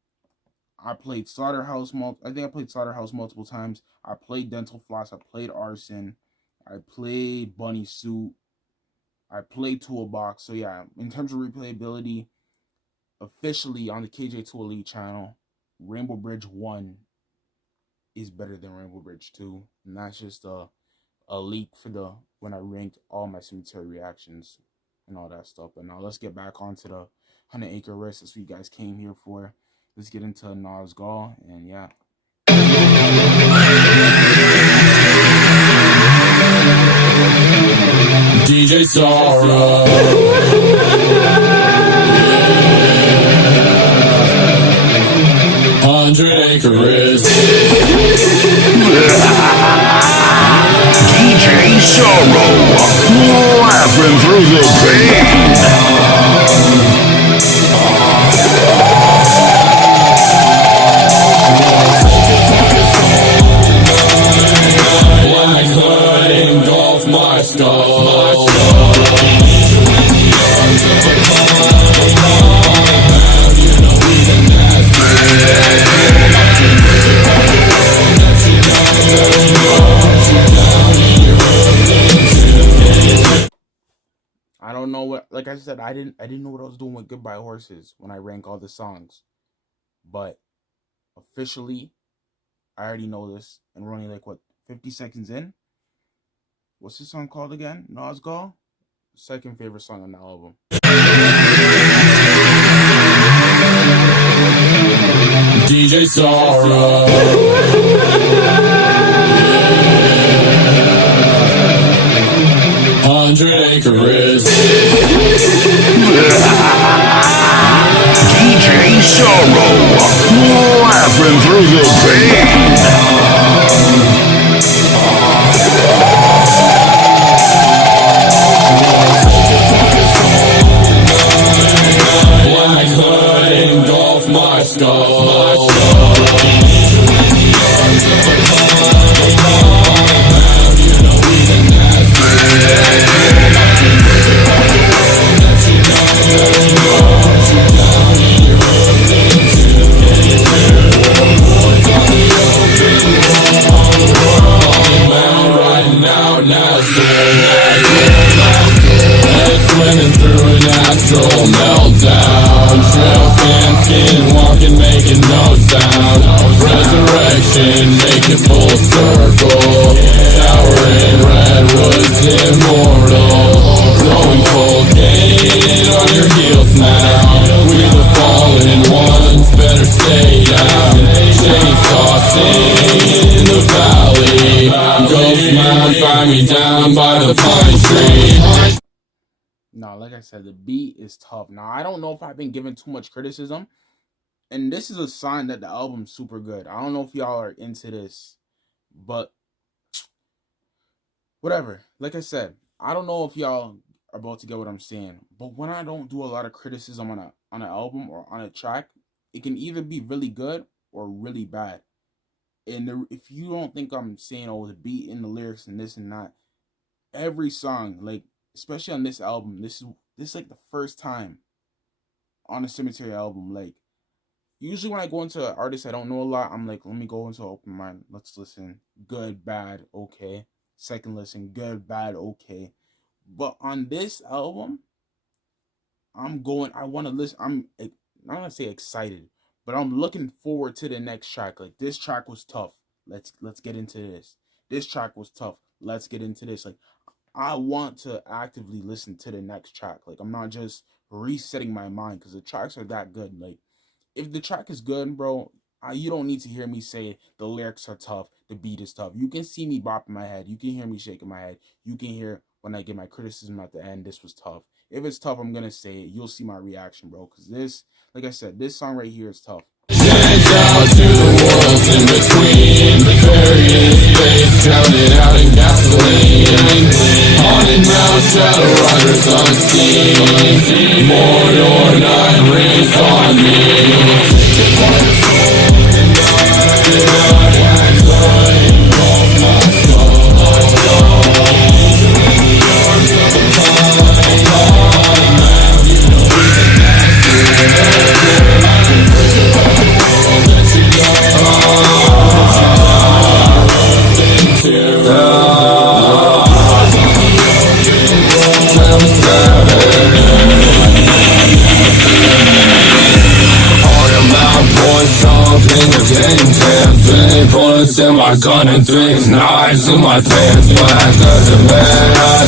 I played Slaughterhouse. I think I played Slaughterhouse multiple times. I played Dental Floss. I played Arson. I played Bunny Suit. I played Toolbox. So yeah, in terms of replayability, officially on the KJ2 Elite channel, Rainbow Bridge 1 is better than Rainbow Bridge 2. And that's just a leak for the when I ranked all my cemetery reactions and all that stuff. But now let's get back onto the 100 Acre Risk. That's what you guys came here for. Let's get into Nas Gall, and yeah. DJ Sorrow. 100 Acre Risk. DJ Sorrow, laughing through the pain. Black hood engulf my skull. I don't know what, like I said, I didn't know what I was doing with Goodbye Horses when I rank all the songs. But officially, I already know this, and we're only like, what, 50 seconds in? What's this song called again? Nas Gall? Second favorite song on the album. DJ Sorrow. 100 Acre Risk. DJ Sorrow, laughing through the pain. Black hood engulf my skull. Swimming through an astral meltdown. Trail can skin, walking, making no sound. Resurrection, make it full circle. Towering redwoods, immortal. Growing cold, gain on your heels now. We the fallen ones, better stay down. Chainsaw sing in the valley. Ghost Mound, find me down by the pine tree. No, like I said, the beat is tough. Now, I don't know if I've been given too much criticism, and this is a sign that the album's super good. I don't know if y'all are into this, but whatever. Like I said, I don't know if y'all are about to get what I'm saying, but when I don't do a lot of criticism on an album or on a track, it can either be really good or really bad. And if you don't think I'm saying, oh, the beat and the lyrics and this and that, every song, like, especially on this album, this is like the first time on a Sematary album. Like, usually when I go into an artist I don't know a lot, I'm like, let me go into an open mind. Let's listen. Good, bad, okay. Second listen, good, bad, okay. But on this album, I want to listen. I'm not gonna say excited, but I'm looking forward to the next track. Like, this track was tough. Let's get into this. This track was tough. Let's get into this. Like, I want to actively listen to the next track. Like, I'm not just resetting my mind because the tracks are that good. Like, if the track is good, bro, you don't need to hear me say the lyrics are tough, the beat is tough. You can see me bopping my head. You can hear me shaking my head. You can hear when I get my criticism at the end, this was tough. If it's tough, I'm going to say it. You'll see my reaction, bro, because this, like I said, this song right here is tough. Sent out to the worlds in between. Various space drowning out in gasoline. Haunted Mount Shadow Riders unseen. Mordor night rains on me. the game tense. Big bullets in my gun and 3 knives in my pants. Black doesn't matter.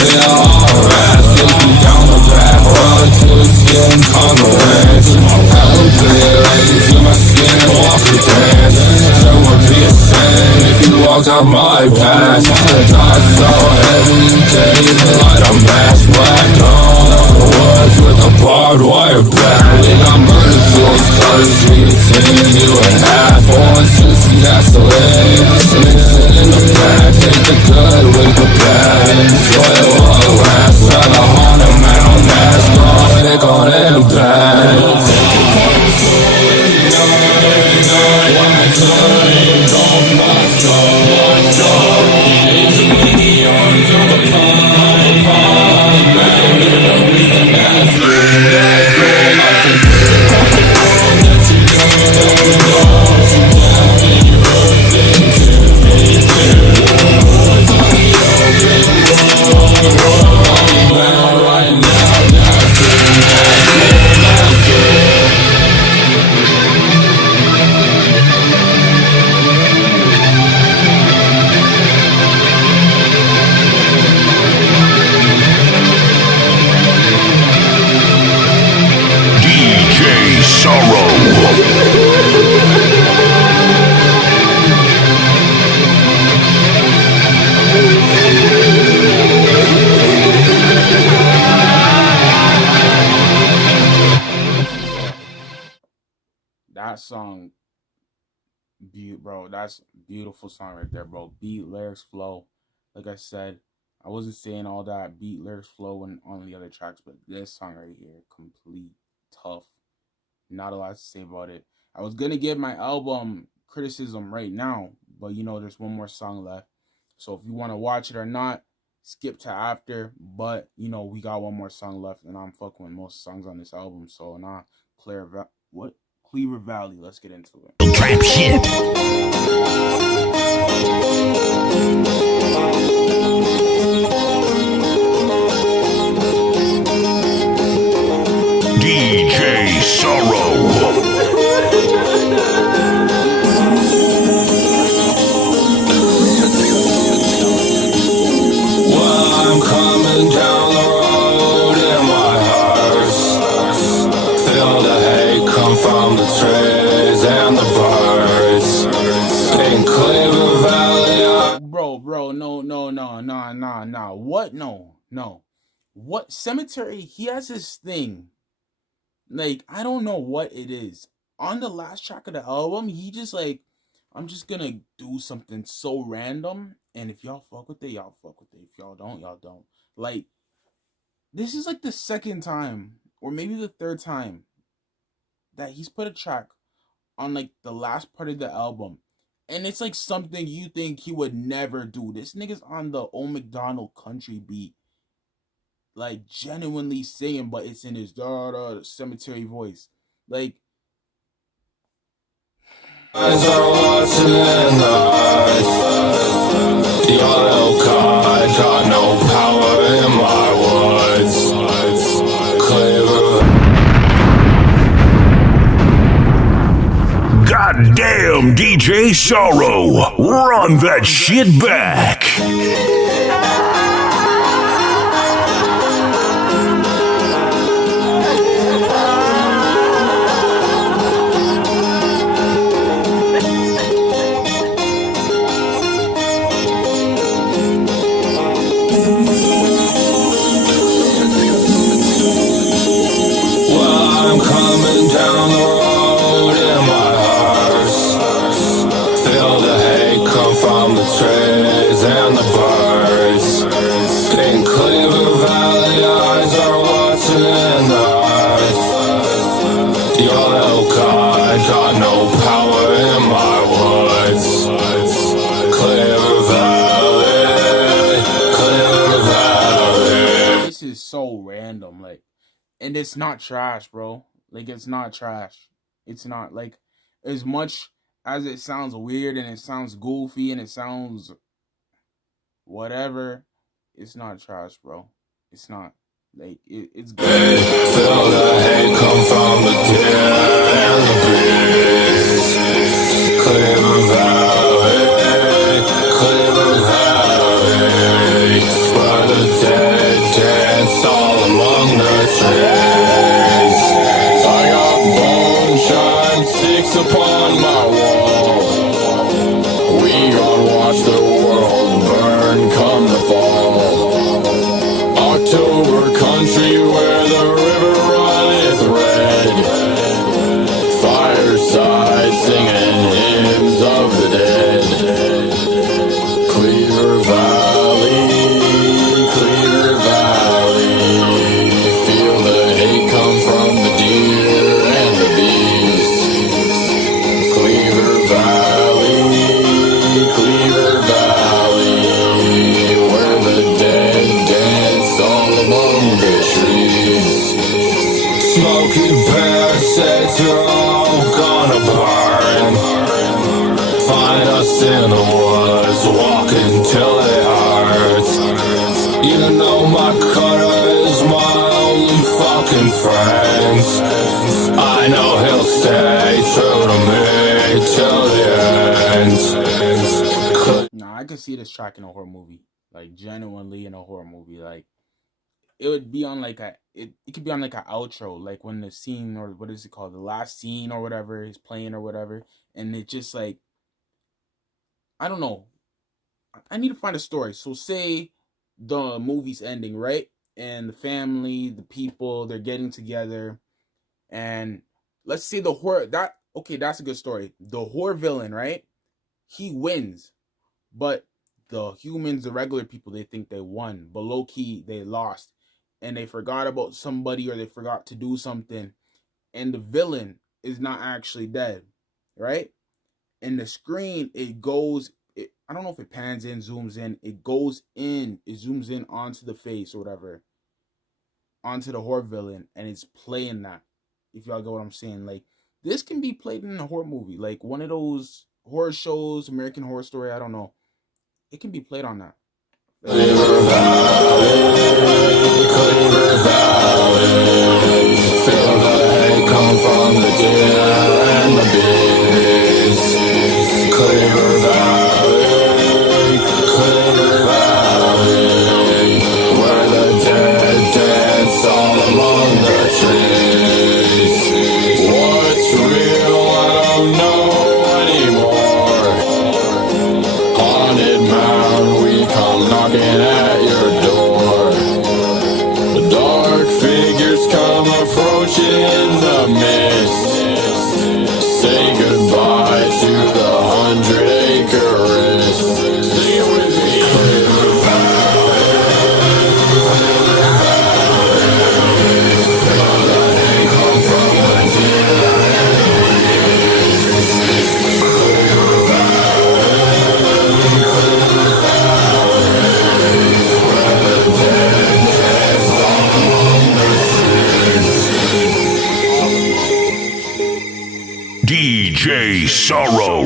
Feel alright. Take me down the path. Run to the skin congruent. I will play ladies in my skin and walk the dance. There would be a sin if you walked on my path. Not so heavy, days light a match. Black on the woods with a barbed wire bat. We got murder tools, cutters, we can tear you in half. On juicy gasoline, mix it in the back. Take the good with the bad. Enjoy it while it lasts. Have a haunted man on NASCAR. Take on impact. That song, bro, that's a beautiful song right there, bro. Beat, lyrics, flow. Like I said, I wasn't saying all that beat, lyrics, flow on the other tracks, but this song right here, complete tough. Not a lot to say about it. I was gonna give my album criticism right now, but you know there's one more song left. So if you want to watch it or not, skip to after. But you know we got one more song left, and I'm fucking with most songs on this album. So nah, Cleaver Valley. Let's get into it. Trap shit. DJ Sorrow. I'm coming down the road in my hearse. Feel the hate come from the trees and the birds. In Cleaver Valley, Bro, no. What? No. What? Sematary, he has this thing. Like, I don't know what it is. On the last track of the album, he just like, I'm just gonna do something so random. And if y'all fuck with it, y'all fuck with it. If y'all don't, y'all don't. Like, this is like the second time, or maybe the third time, that he's put a track on like the last part of the album. And it's like something you think he would never do. This nigga's on the Old McDonald country beat. Like, genuinely singing, but it's in his cemetery voice. Like, eyes are watching in the eyes. The oil got no power in my woods. Cleaver. Goddamn, DJ Sorrow. Run that shit back. I'm coming down the road in my hearse. Feel the hate come from the trees and the birds. In Cleaver Valley, eyes are watching in the eyes. The oil got no power in my woods. Cleaver Valley. this is so random. Like, and it's not trash, bro. Like, it's not trash. It's not, like, as much as it sounds weird and it sounds goofy and it sounds whatever, it's not trash, bro. It's not. Like, it's good. Feel the hate come from the deer and the bees. watch the world burn come the fall. October country where the river runneth red. Fireside singing hymns of the dead. Cleaver Valley, Cleaver Valley. Feel the hate come from the deer and the bees. Cleaver Valley, Cleaver Valley. Where the dead dance all among the trees. Smoky Bear said you're all gonna burn. Find us in the woods, walking till it hurts. Even though my cutter is my only fucking friend, I know he'll stay true to me till the end. Nah, I could see this track in a horror movie. Like, genuinely in a horror movie. Like, it would be on like it could be on like an outro, like when the scene, or what is it called, the last scene or whatever is playing or whatever, and it just like, I don't know. I need to find a story. So say the movie's ending, right? And the family, the people, they're getting together, and let's say the horror, that's a good story. The horror villain, right? He wins, but the humans, the regular people, they think they won, but low key they lost, and they forgot about somebody, or they forgot to do something, and the villain is not actually dead, right? And the screen, I don't know if it pans in, zooms in, it zooms in onto the face or whatever, onto the horror villain, and it's playing that. If y'all get what I'm saying, like, this can be played in a horror movie, like one of those horror shows, American Horror Story, I don't know. It can be played on that. Cleaver Valley, feel the hate come from the deer and the bees. Cleaver Valley, Cleaver Valley, where the dead dance all among the trees. What's real, I don't know anymore. Haunted mound, we come knocking at your door. The dark figures come approaching in the mist. Say goodbye to the 100-acre wrist. Sing it with me. Cleaver Valley, Cleaver Valley. Feel the hate come from the deer and the bees. Cleaver Valley, Cleaver Valley. Where the dead dance all among the trees. DJ Sorrow.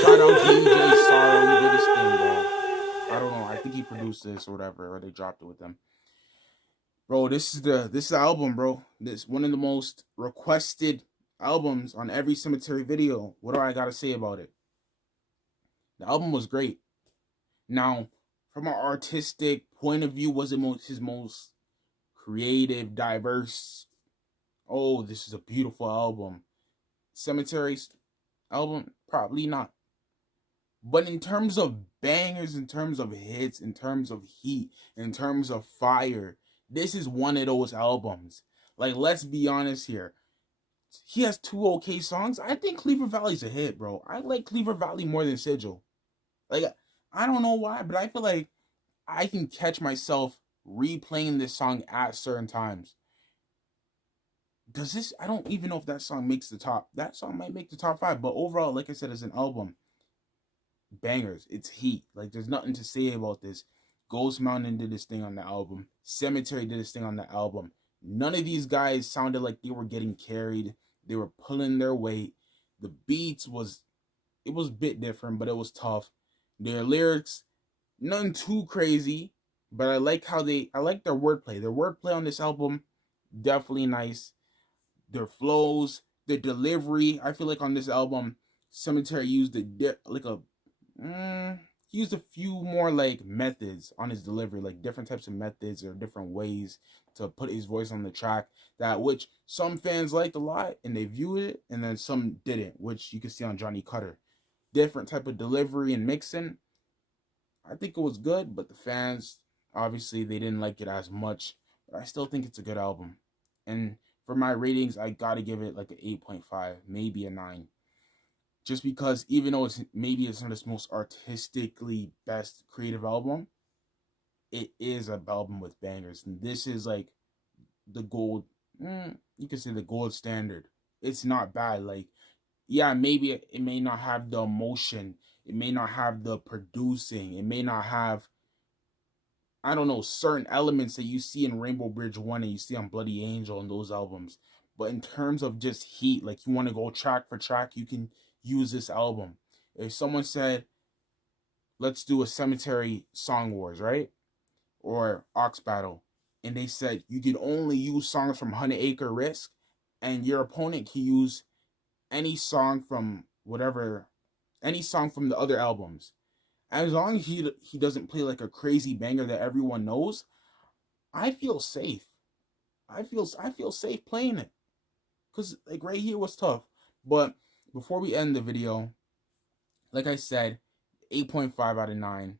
Shout out DJ Sorrow, he did his thing, bro. I don't know, I think he produced this or whatever, or they dropped it with them. Bro, this is the album, bro. This one of the most requested albums on every Sematary video. What do I gotta say about it? The album was great. Now, from an artistic point of view, was it his most creative, diverse? Oh, this is a beautiful album. Sematary's album, probably not. But in terms of bangers, in terms of hits, in terms of heat, in terms of fire, this is one of those albums. Like, let's be honest here. He has 2 okay songs. I think Cleaver Valley's a hit, bro. I like Cleaver Valley more than Sigil. Like, I don't know why, but I feel like I can catch myself replaying this song at certain times. I don't even know if that song makes the top. That song might make the top 5, but overall, like I said, as an album, bangers. It's heat. Like, there's nothing to say about this. Ghost Mountain did this thing on the album. Sematary did this thing on the album. None of these guys sounded like they were getting carried. They were pulling their weight. The beats was a bit different, but it was tough. Their lyrics, nothing too crazy, but I like their wordplay. Their wordplay on this album, definitely nice. Their flows, their delivery. I feel like on this album, Sematary used used a few more like methods on his delivery, like different types of methods or different ways to put his voice on the track, that which some fans liked a lot and they viewed it, and then some didn't, which you can see on Johnny Cutter. different type of delivery and mixing. I think it was good, but the fans, obviously, they didn't like it as much. But I still think it's a good album. And for my ratings, I gotta give it like an 8.5, maybe a 9. Just because even though maybe it's not its most artistically best creative album, it is an album with bangers. And this is like the gold, you could say the gold standard. It's not bad. Like, yeah, maybe it may not have the emotion. It may not have the producing. It may not have, I don't know, certain elements that you see in Rainbow Bridge 1 and you see on Bloody Angel and those albums. But in terms of just heat, like you want to go track for track, you can use this album. If someone said, let's do a Sematary Song Wars, right? Or Ox Battle, and they said you can only use songs from 100 Acre Risk, and your opponent can use any song from whatever, any song from the other albums. As long as he doesn't play like a crazy banger that everyone knows, I feel safe. I feel safe playing it. Cause like right here was tough. But before we end the video, like I said, 8.5 out of 9.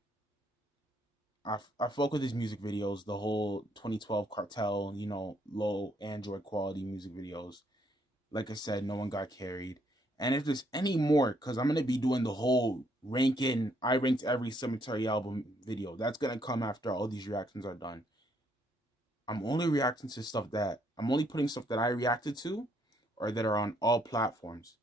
I fuck with his music videos, the whole 2012 Cartel, you know, low Android quality music videos. Like I said, no one got carried. And if there's any more, because I'm going to be doing the whole ranking, I ranked every Sematary album video. That's going to come after all these reactions are done. I'm only reacting to stuff that, I'm only putting stuff that I reacted to or that are on all platforms.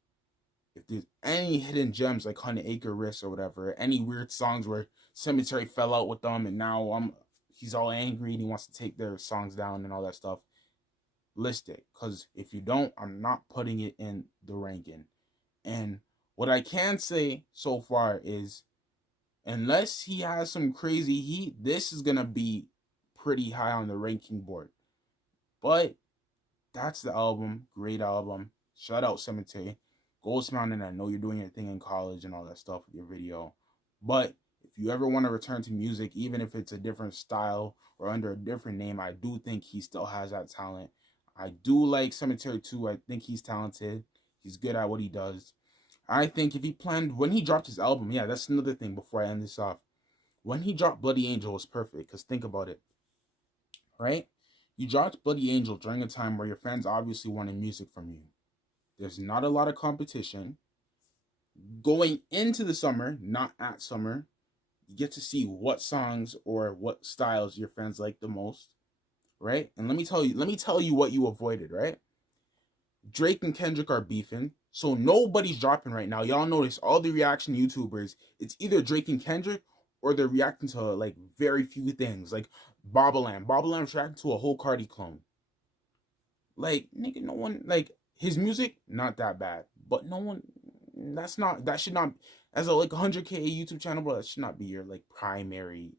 If there's any hidden gems like 100 Acre Risk or whatever, any weird songs where Sematary fell out with them and now he's all angry and he wants to take their songs down and all that stuff, list it. Because if you don't, I'm not putting it in the ranking. And what I can say so far is, unless he has some crazy heat, this is going to be pretty high on the ranking board. But that's the album. Great album. Shout out Sematary. Ghost Mountain, I know you're doing your thing in college and all that stuff with your video. But if you ever want to return to music, even if it's a different style or under a different name, I do think he still has that talent. I do like Sematary too. I think he's talented. He's good at what he does. I think if he planned, when he dropped his album, yeah, that's another thing before I end this off. When he dropped Bloody Angel was perfect, because think about it, right? You dropped Bloody Angel during a time where your fans obviously wanted music from you. There's not a lot of competition. Going into the summer, not at summer, you get to see what songs or what styles your fans like the most, right? And let me tell you what you avoided, right? Drake and Kendrick are beefing, so nobody's dropping right now. Y'all notice all the reaction YouTubers, it's either Drake and Kendrick or they're reacting to like very few things, like Bobbleland. Bobbleland's reacting to a whole Cardi clone. Like, nigga, no one, like, his music, not that bad, but no one, that should not, as a like 100K YouTube channel, bro, that should not be your like primary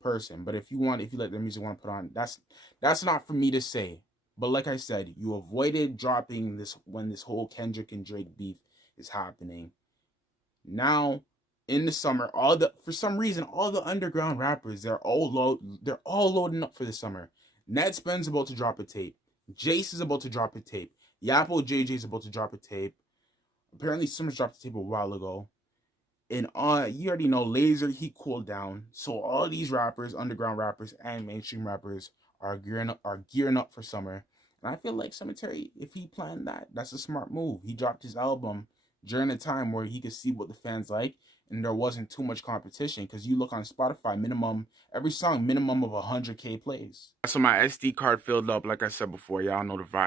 person. But if you like the music you want to put on, that's not for me to say. But like I said, you avoided dropping this when this whole Kendrick and Drake beef is happening. Now, in the summer, for some reason, all the underground rappers, they're all loading up for the summer. Ned Spence about to drop a tape. Jace is about to drop a tape. Yappo JJ is about to drop a tape. Apparently, someone dropped a tape a while ago. And you already know Laser, he cooled down. So all these rappers, underground rappers and mainstream rappers, are gearing up for summer. And I feel like Sematary, if he planned that, that's a smart move. He dropped his album during a time where he could see what the fans like, and there wasn't too much competition. Because you look on Spotify, every song minimum of 100K plays. So my SD card filled up, like I said before. Y'all know the vibe.